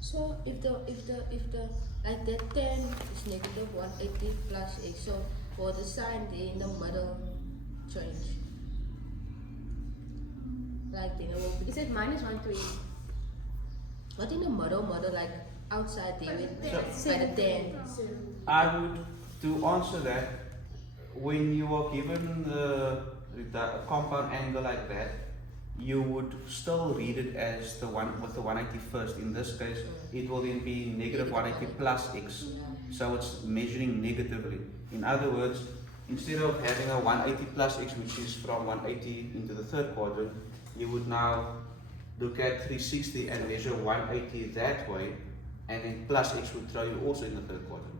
So if the like that 10 is negative 180 plus x, so for the sign there in the middle change. Like then it will be, Is it minus 120? not in the middle like outside there with So- by the 10. I would, to answer that, when you are given the compound angle like that, you would still read it as the one with the 180 first. In this case, it will then be negative 180 plus x. So it's measuring negatively. In other words, instead of having a 180 plus x, which is from 180 into the third quadrant, you would now look at 360 and measure 180 that way, and then plus x would throw you also in the third quadrant.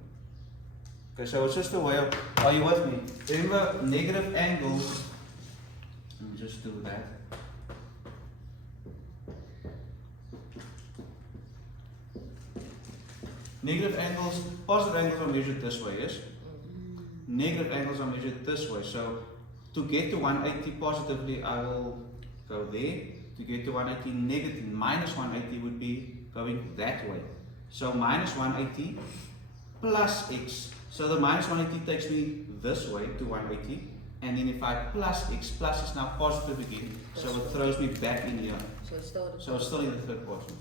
Okay, so it's just a way of, are you with me? Remember, negative angles, let me just do that. Negative angles, positive angles are measured this way, yes? Negative angles are measured this way. So to get to 180 positively, I will go there. To get to 180 negative, minus 180 would be going that way. So minus 180 plus x. So the minus 180 takes me this way to 180. And then if I plus x, plus is now positive again. So it throws me back in here. So it's still So it's still in the third quadrant.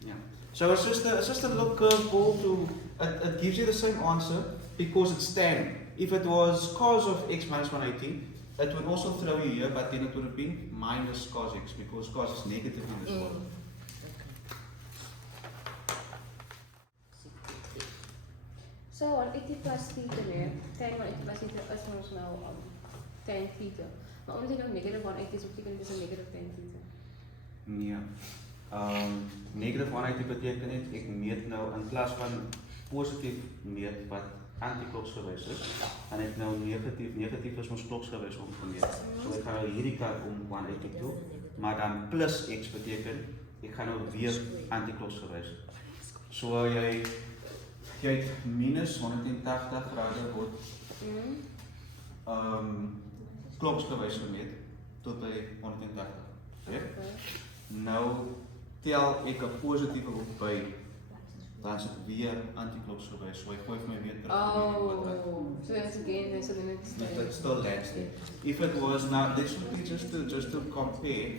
Yeah. So it's just a little curveball to, it gives you the same answer because it's tan. If it was cos of x minus 180, it would also throw you here, but then it would have been minus cos x because cos is negative in this one. So 180 plus theta there, tan 180 plus theta is ons nou tan theta. Maar omdat jy nou negative 180 is, beteken dit is 'n negative tan theta. Nee. Negative 180 beteken net ek meet nou in plaas van positief meet wat antikloksgewys is, en ek nou negatief is ons kloksgewys om te meet. So ek gaan nou hierdie kant om 180 toe, maar dan plus x beteken ek gaan nou weer antikloksgewys. So jy het minus 180 grade word kloksgewys gemeet tot by 180. Okay? Nou tel ek 'n positiewe op by, dan is dit weer antikloksgewys. So hy gooi vir my weer terug. So that's again, so then it's It still lands there. If it was now, this would be just to compare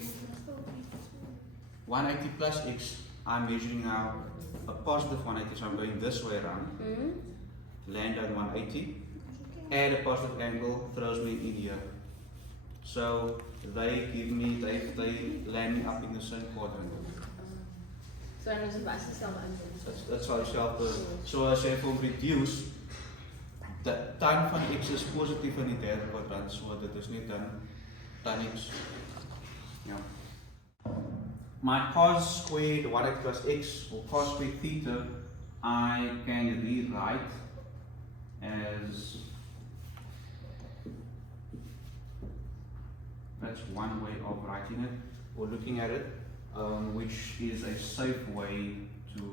180 plus x. I'm measuring now a positive 180, so I'm going this way around. Land at 180. Add a positive angle, throws me in here. So they give me, they land me up in the same quadrant. So dan is die basis dan anders. Dat sal dieselfde. So as jy wil reduce, die tan van x is positief in die derde kwadrant, so dit is nie tan x. Ja. My cos squared 180 plus x, or cos squared theta, I can rewrite as, that's one way of writing it, or looking at it, which is a safe way to,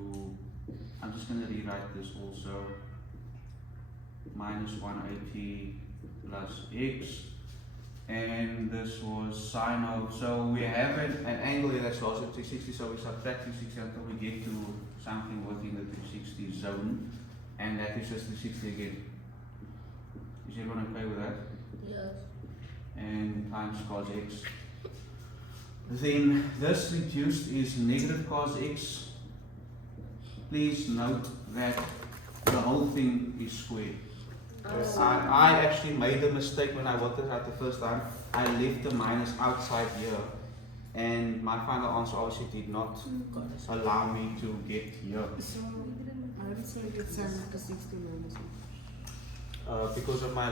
I'm just going to rewrite this also, minus 180 plus x, and this was sine of, so we have an angle here that's also 360, so we subtract 360 until we get to something within the 360 zone, and that is just 360 again. Is everyone okay with that? Yes. And times cos x. Then this reduced is negative cos x. Please note that the whole thing is squared. I actually made a mistake when I worked it out the first time. I left the minus outside here, and my final answer obviously did not allow me to get here. So I would say it's like a 60 minus. Because of my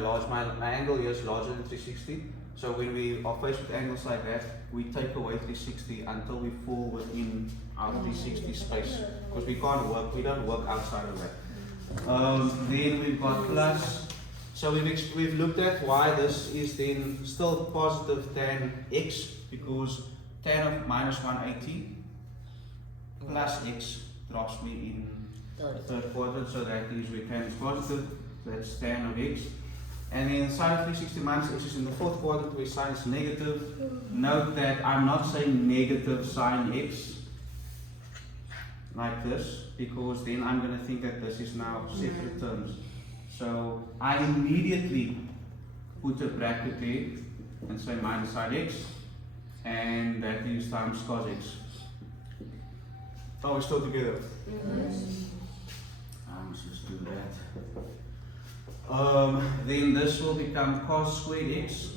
angle here is larger than 360. So when we are faced with angles like that, we take away 360 until we fall within our 360 space. Because we don't work outside of that. Then we've got plus. So we've looked at why this is then still positive tan x, because tan of minus 180 plus x drops me in the third quadrant, so that is where tan is positive. That's tan of x. And then sine of 360 minus x is in the fourth quadrant where sine is negative. Note that I'm not saying negative sine x. like this, because then I'm going to think that this is now separate terms. So I immediately put a bracket there and say minus sine x, and that is times cos x. Are we still together? Let's just do that. Then this will become cos squared x,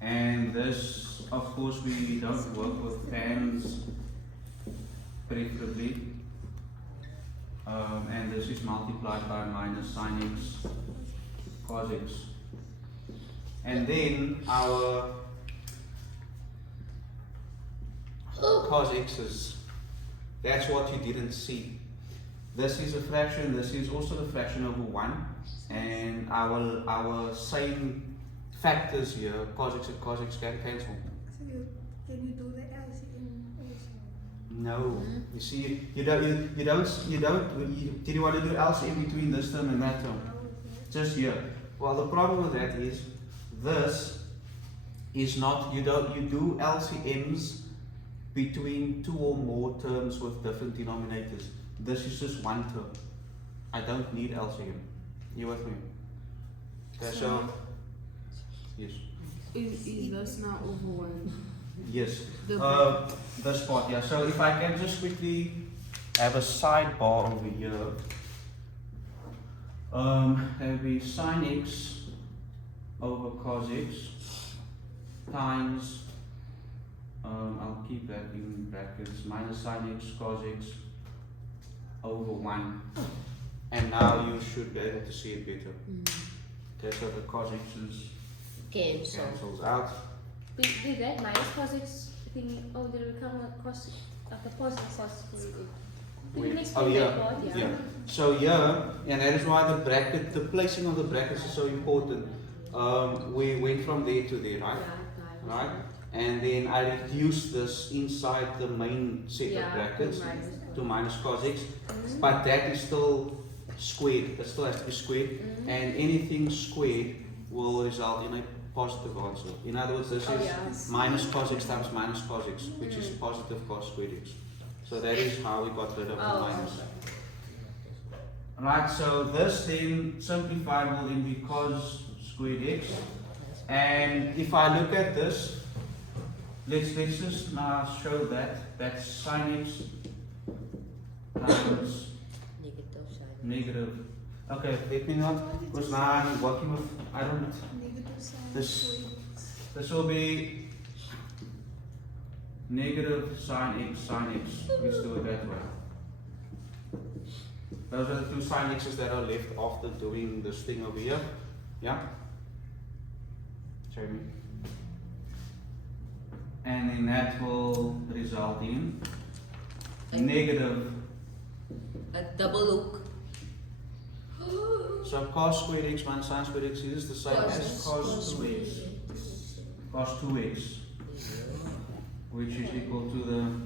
and this, of course, we don't work with tans preferably, and this is multiplied by minus sine x cos x, and then our cos x's, that's what you didn't see. This is a fraction, this is also the fraction over 1, and our same factors here, cos x and cos x, can cancel. So can you do the LCM also? No, you see, you don't. Did you want to do LCM between this term and that term? Just here. Well, the problem with that is this is not. You do LCMs between two or more terms with different denominators. This is just one term. I don't need LCM. You with me? Okay, so yes. Is this now over 1? Yes. The This part, yeah. So if I can just quickly have a sidebar over here. Have we sine x over cos x times, I'll keep that in brackets, minus sine x cos x over 1. And now you should be able to see it better. Okay, so the cos x cancels out. Did that minus cos x thing, oh, did it become a cos, like a positive cos squared x? Can you explain that part? Yeah. So here, and that is why the bracket, the placing of the brackets is so important. We went from there to there, right? Right? And then I reduced this inside the main set of brackets to minus cos x, but that is still squared. It still has to be squared, and anything squared will result in a positive answer. In other words, this is minus cos x times minus cos x, which is positive cos squared x. So that is how we got rid of the minus. Right, so this then simplified will then be cos squared x. And if I look at this, let's just now show that that's sine x times negative. Okay, let me not, because now I'm working with, I don't, this will be negative sine x, let's do it that way. Those are the two sine x's that are left after doing this thing over here. Yeah? Show me. And then that will result in negative. A double look. So cos squared x minus sine squared x is the same as cos 2x. Cos 2x. Which is equal to the